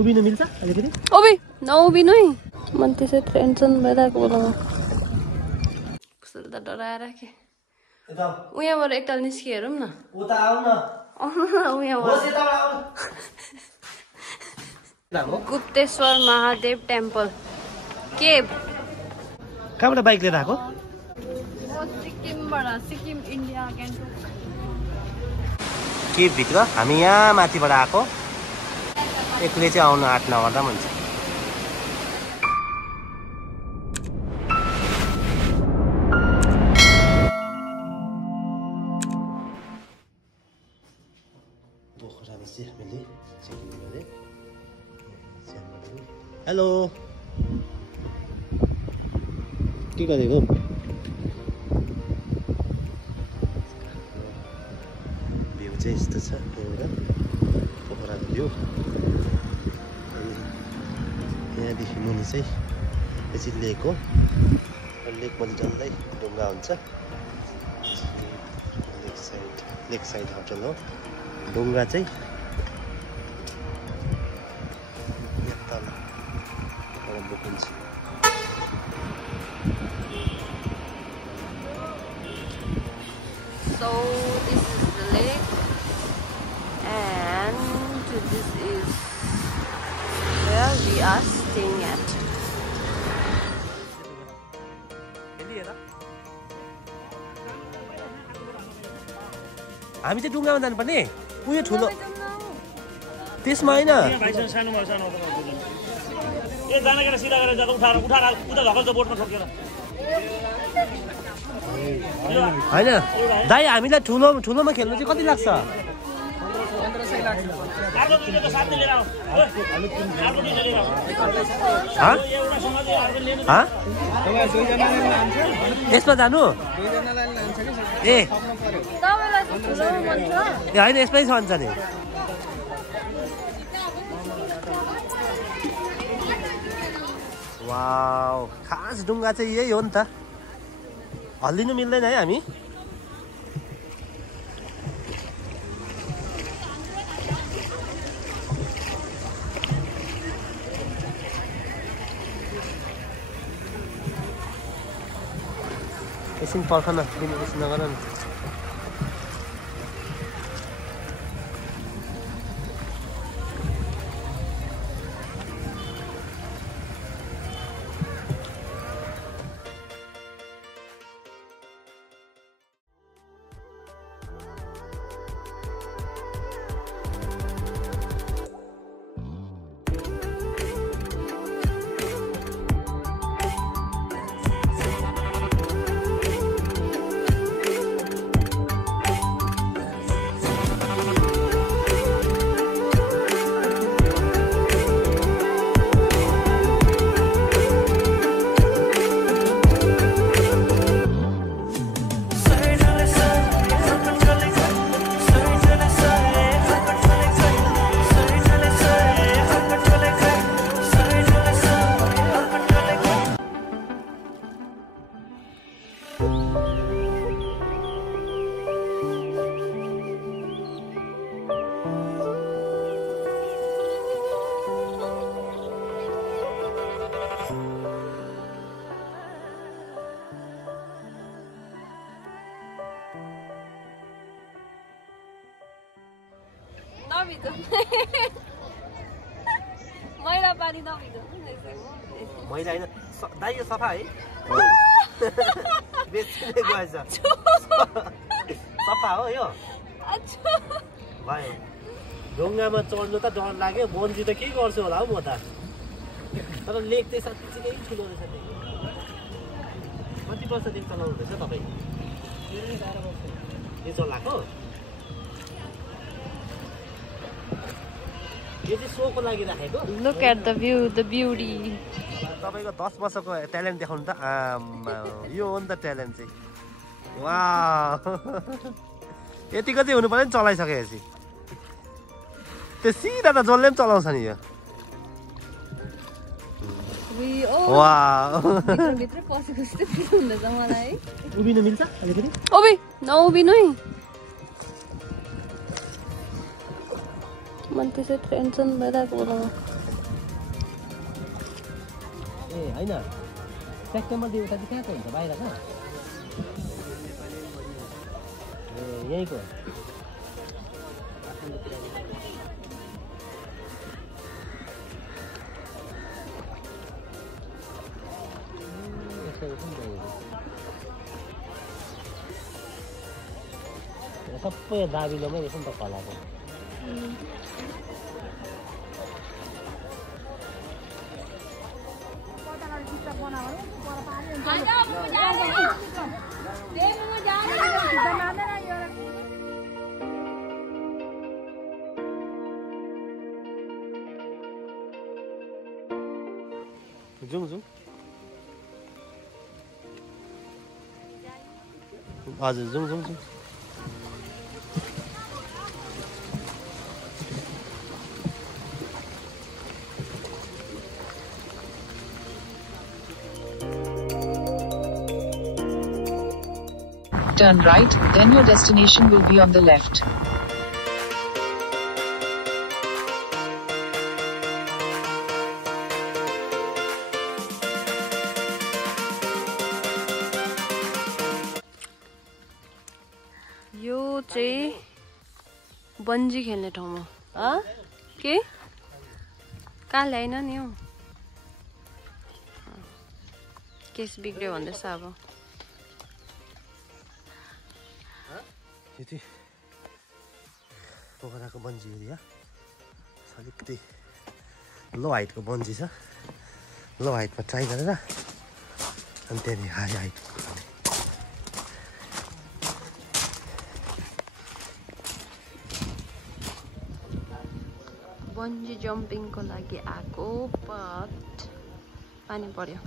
उभिनु मिल्छ अलिकति ओबी नउभिनु है मन त्यसै टेन्सन भइरहेको बेलामा कस्तो त डराएर के उहाँबाट एकताल निस्कि हेरौँ न उता आऊ न गुप्तेश्वर महादेव टेम्पल केभ कहाँबाट बाइक लिएर आएको सिक्किमबाट सिक्किम इन्डिया गान्तोक केभ भित्र हामी यहाँ माथिबाट आएको एक्लै चाहिँ आउनु आँट नगर्दा पनि हुन्छ पोखरामा चाहिँ हामीले चेकिङ गरेँ हेलो के गरेको भ्यू चाहिँ यस्तो छ एउटा पोखराको भ्यू यहाँदेखि मुनि चाहिँ यो चाहिँ लेक हो लेकमा चाहिँ डल्लै ढुङ्गा हुन्छ लेक साइड होटल हो ढुङ्गा चाहिँ यहाँ तल बुकिन्छ So this is the lake and this is where we are staying at. हामी चाहिँ ढुङ्गामा जानुपर्ने उयो ठुलो त्यसमा होइन होइन दाइ हामीलाई ठुलोमा खेल्नु चाहिँ कति लाग्छ यसमा जानु ए होइन यसमै छ नि वाउ खास ढुङ्गा चाहिँ यही हो नि त हल्लिनु मिल्दैन है हामी एकछिन पर्ख न एकछिन नगर न मैला पानी नभिज मैला होइन दाइ यो सफा है बेच्ने गएछ सफा हो यो भयो ढुङ्गामा चढ्नु त डर लाग्यो बन्जी त के गर्छु होला हौ म त तर लेक चाहिँ साँच्चै ठुलो रहेछ कति वर्षदेखि चलाउनु हुँदैछ तपाईँ यो चलाएको यो चाहिँ सोको लागि राखेको look at the view the beauty तपाईको 10 वर्षको ट्यालेन्ट देखाउनु त यो हो नि त ट्यालेन्ट चाहिँ वाह यतिको चाहिँ हुनु पर्यो नि चलाइसकेपछि त्यो सिधा त जसले पनि चलाउँछ नि यो वाह भित्र पसेको जस्तो फिल हुँदैछ मलाई उभिनु मिल्छ अलिकति ओबी नउभिनु है मन त्यसै टेन्सन भइरहेको बेलामा ए हैन सेप्टेम्बर दिवस चाहिँ कहाँको हुन्छ बाहिर छ ए यहीँको सबै दाबिलोमै रहेछ नि त खोलाको जाउँ जाउँ हजुर जाउँ जाउँ जाउँ Turn right, then your destination will be on the left. यो चाहिँ बन्जी खेल्ने ठाउँमा के कहाँ ल्याएन नि हौ केस बिग्रियो भन्दैछ अब यति पोखराको बन्जी एरिया अलिकति लो हाइटको बन्जी छ लो हाइटमा ट्राई गरेर अनि त्यहाँदेखि हाई हाइट बन्जी जम्पिङको लागि आएको बट पानी पर्यो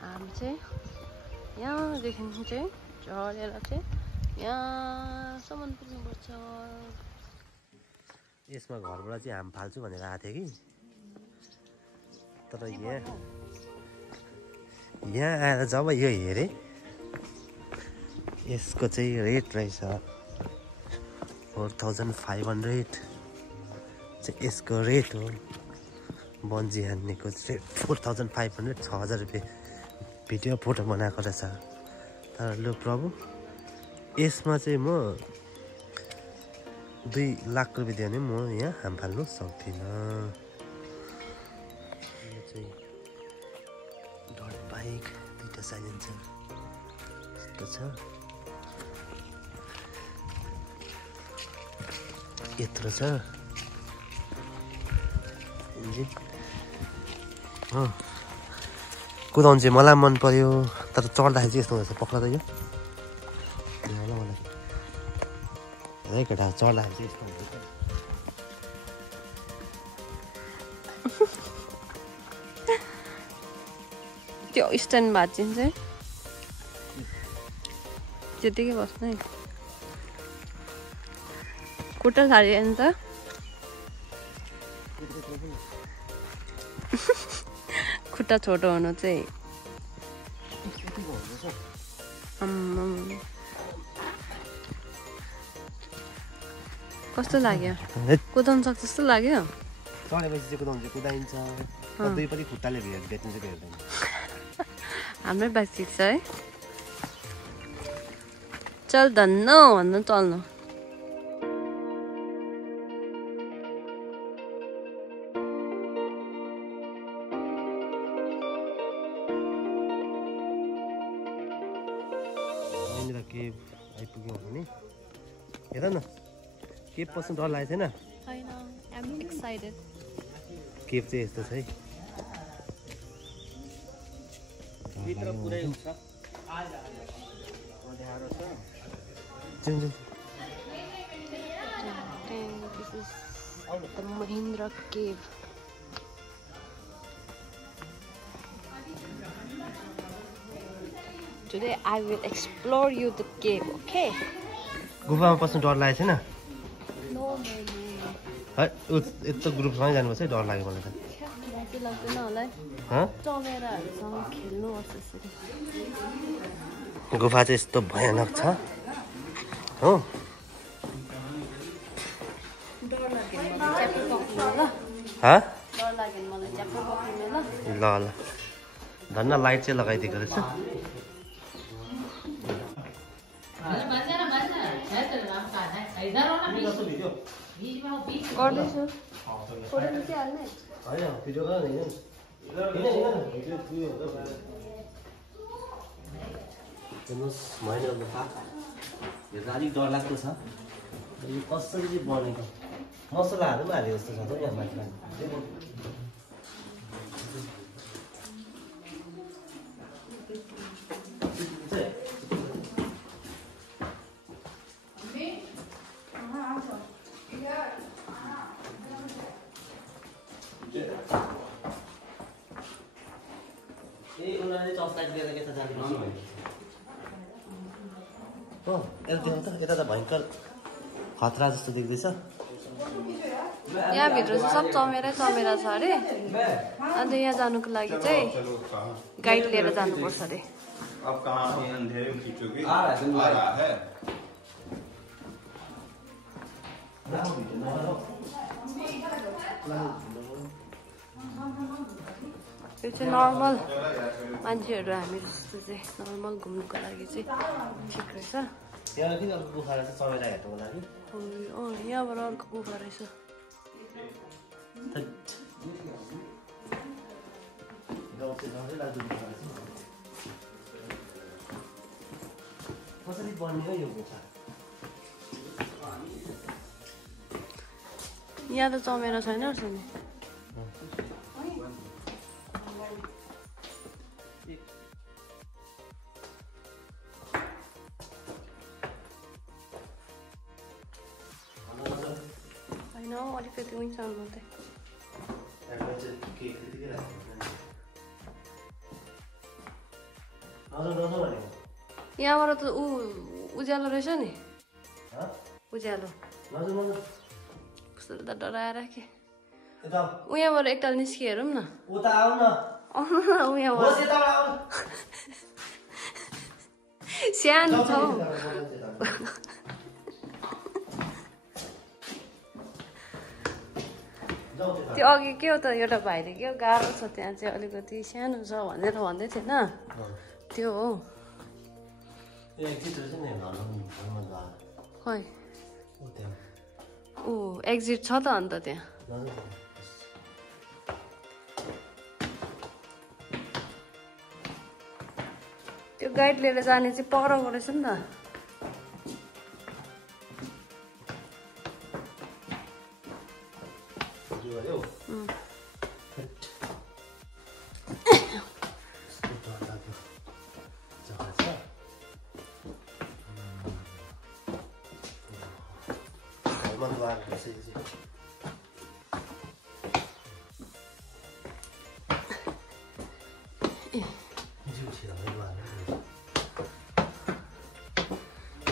हामी चाहिँ यहाँदेखि चाहिँ झरेर चाहिँ यहाँसम्म पुग्नुपर्छ यसमा घरबाट चाहिँ हाम फाल्छु भनेर आएको थिएँ कि तर यहाँ आएर जब यो हेरेँ यसको चाहिँ रेट रहेछ 4500 चाहिँ यसको रेट हो बन्जी हान्नेको चाहिँ 4500 6000 रुपियाँ भिडियो फोटो बनाएको रहेछ तर लु प्रभु यसमा चाहिँ म 2 लाख रुपियाँ दियो भने म यहाँ हाम फाल्नु सक्दिनँ यो चाहिँ डट बाइक दुईटा साइलेन्सर यस्तो छ यत्रो छ इन्जिन कुदाउनु चाहिँ मलाई मन पर्यो तर चढ्दाखेरि चाहिँ यस्तो हुँदैछ पक्रा त यो होला मलाई है केटा चढ्दाखेरि चाहिँ यस्तो हुँदैछ त्यो स्ट्यान्ड भाँचिन्छ चाहिँ त्यतिकै बस्नु है खुट्टा छाड्यो नि त खुट्टा छोटो हुनु चाहिँ कस्तो लाग्यो कुदाउनु सक्छ जस्तो लाग्यो चढेपछि चाहिँ कुदाउनु चाहिँ कुदाइन्छ दुई पनि खुट्टाले भेट्नु चाहिँ भेट्दैन हाम्रै बाइक सिक्छ है चल धन्न भन्नु चल्नु महेन्द्र केभ आइपुग्यौँ भने हेर न केभ पस्नु डर लागेको थिएन केभ चाहिँ यस्तो छ है This is the Mahendra Cave. Today I will explore you the cave, okay? गुफामा पस्नु डर लागेको छैन No, है यत्रो ग्रुपसँगै जानुपर्छ है डर लाग्यो मलाई त लाग्दैन होला है चमेराहरूसँग खेल्नुपर्छ यसरी गुफा चाहिँ यस्तो भयानक छ हो हा डर लाग्यो नि मलाई च्याप्प पक्रिने ल ल ल धन्न लाइट चाहिँ लगाइदिएको रहेछ गर्दैछु फोटो खिचिहाल्ने होइन भिडियो गर नि हेर्नुहोस् महेन्द्रको पाक हेर्दा अलिक डरलाग्दो छ यो कसरी चाहिँ बनेको मसलाहरू पनि हाले जस्तो छ त यहाँ माथि उनीहरूले चस्ता लिएर यता जानुपर्छ हो यता यता त भयङ्कर खतरा जस्तो देख्दैछ यहाँभित्र चाहिँ सब चमेरै चमेरा छ अरे अन्त यहाँ जानुको लागि चाहिँ गाइड लिएर जानुपर्छ अरे यो चाहिँ नर्मल मान्छेहरू हामी जस्तो चाहिँ नर्मल घुम्नुको लागि चाहिँ ठिक रहेछ यहाँ किन पोखरा चाहिँ चमेरा हेर्नुको लागि यहाँबाट अर्को गुफा रहेछ कसरी बन्ने हो यो गुफा यहाँ त चमेरा छैन रहेछ नि अलिकति उही साउन्ड मात्रै यहाँबाट त उज्यालो रहेछ नि उज्यालो कस्तो त डराएर के उहाँबाट एकताल निस्कि हेरौँ न उहाँबाट सानो छ त्यो अघि के हो त एउटा भाइले के हो गाह्रो छ त्यहाँ चाहिँ अलिकति सानो छ भनेर भन्दै थिएन त्यो हो खै ऊ एक्जिट छ त अन्त त्यहाँ त्यो गाइड लिएर जाने चाहिँ परको रहेछ नि त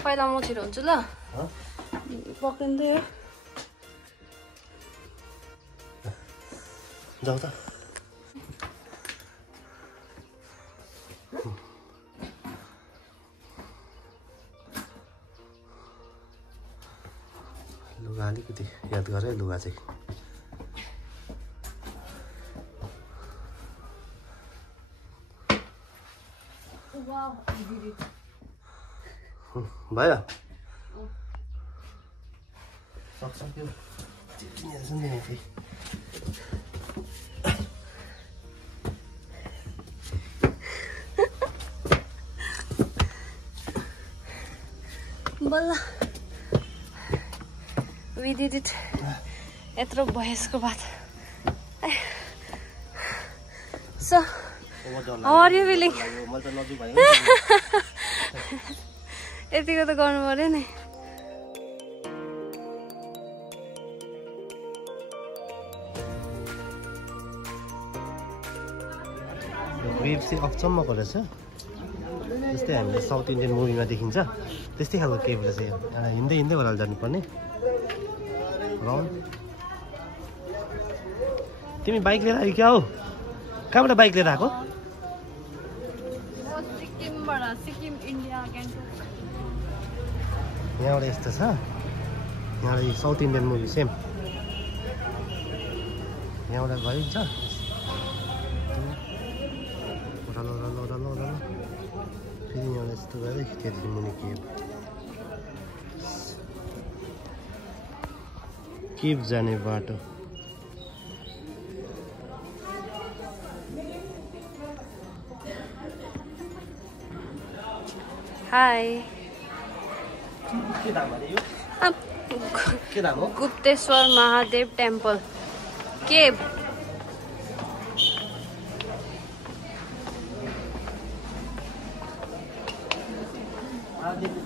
पहिला म छिटो हुन्छु ल पक्रिँदै हो जाऊ त लुगा अलिकति याद गरे लुगा चाहिँ भयो सक्छ त्यो बल्ल we did it यत्रो बयसको बाद so how are you feeling यतिको त गर्नु पर्यो नि वेभ चाहिँ अचम्मको रहेछ जस्तै हामीले साउथ इन्डियन मुभीमा देखिन्छ त्यस्तै खालको केभ रहेछ यो हिँड्दै हिँड्दै ओह्रालो जानुपर्ने तिमी बाइक लिएर आयो क्या हो कहाँबाट बाइक लिएर आएको यहाँबाट यस्तो छ यहाँबाट साउथ इन्डियन मुभी सेम यहाँबाट गइन्छ ओह्रालो ओह्रालो ओह्रालो ओह्रालो फेरि यहाँबाट यस्तो गएर त्यहाँदेखि मुनि केभ जाने बाटो हाई के दाम अरे यो के दाम हो गुप्तेश्वर महादेव टेम्पल केभ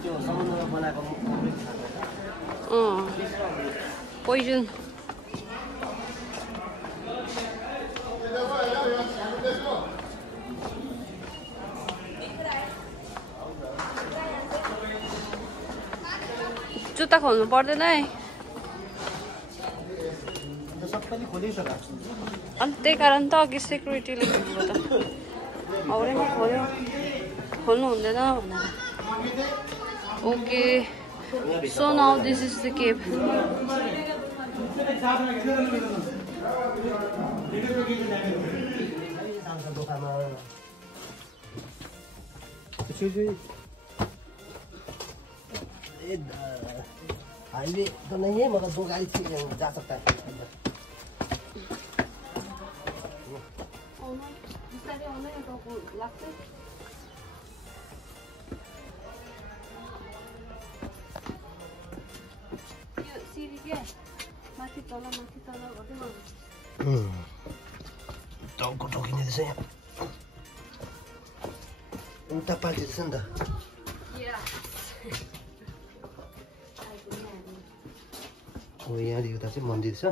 त्यो समुद्रमा बनाएको पोइजन जुत्ता खोल्नु पर्दैन है सबैले खोलिसक्यो अनि त्यही कारण त अघि सेक्युरिटीले भन्नुभयो त हाउडेमा खोल्यो खोल्नु हुँदैन भनेर okay so now this is the cave highway तो नहीं है मगर दो गाड़ी से जा सकता है टाउको ठोकिने रहेछ यहाँ उल्टा पाल्टी रहेछ नि त हो यहाँदेखि उता चाहिँ मन्दिर छ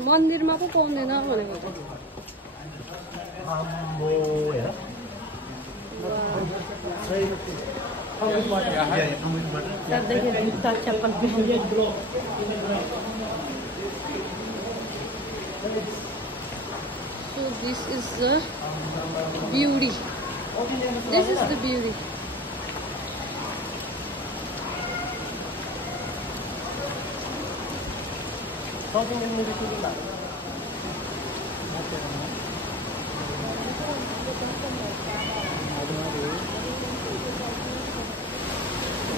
मन्दिरमा पो पाउँदैन भनेको त जुत्ता चप्पल So this is the beauty. This is the beauty.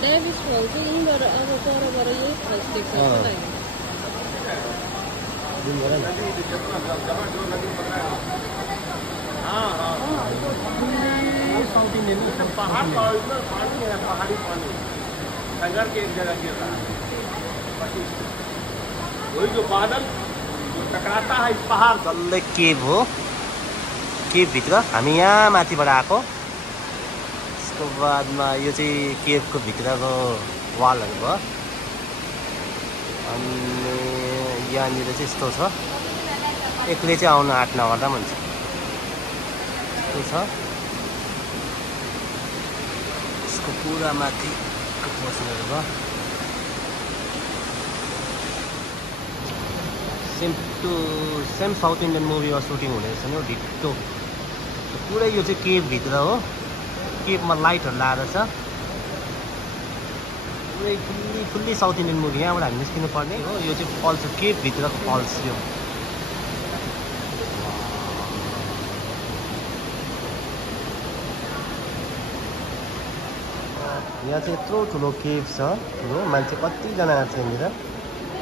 Davis Falls यहीँबाट अब परबाट यही फल्स देख्छ मलाई साउथ इंडियन पहाड़ पानी है पहाड़ी पानी सागर के एक जगह गिर रहा है वही जो बादल जो टकराता है इस पहाड़ डल्लै केभ हो केभ भित्र हामी यहाँ माथिबाट आएको त्यसको बादमा यो चाहिँ केभको भित्रको वालहरू भयो अनि यहाँनिर चाहिँ यस्तो छ एक्लै चाहिँ आउन आँट नगर्दा भन्छ यस्तो छ यसको पुरा माथि पोर्सनहरू भयो सेम साउथ इन्डियन मुभीमा सुटिङ हुने रहेछ नि हौ ढिट्टो पुरै यो चाहिँ केभभित्र हो केभमा लाइटहरू लाएर छ पुरै फुल्ली साउथ इन्डियन मुभी यहाँबाट हामी निस्किनु पर्ने हो यो चाहिँ फल्स केभभित्रको फल्स यो यहाँ चाहिँ यत्रो ठुलो केभ छ ठुलो मान्छे कतिजना आएको छ यहाँनिर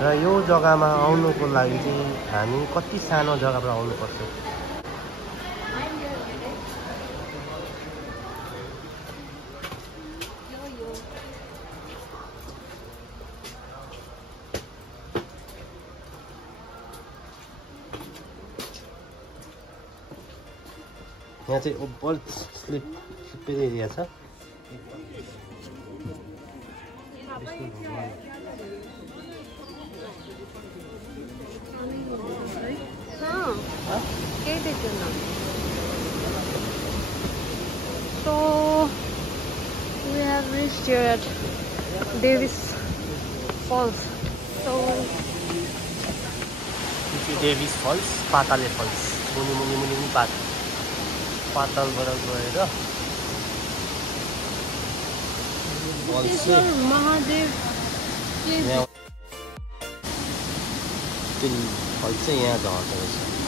र यो जग्गामा आउनुको लागि चाहिँ हामी कति सानो जग्गाबाट आउनुपर्छ यहाँ चाहिँ ओभर स्लिपेरी एरिया छ So we have reached here at Davis Falls. So Davis Falls, Patale Falls. मुनि पातलबाट गएर Mahadev. यहाँ फल चाहिँ यहाँ झर्दो रहेछ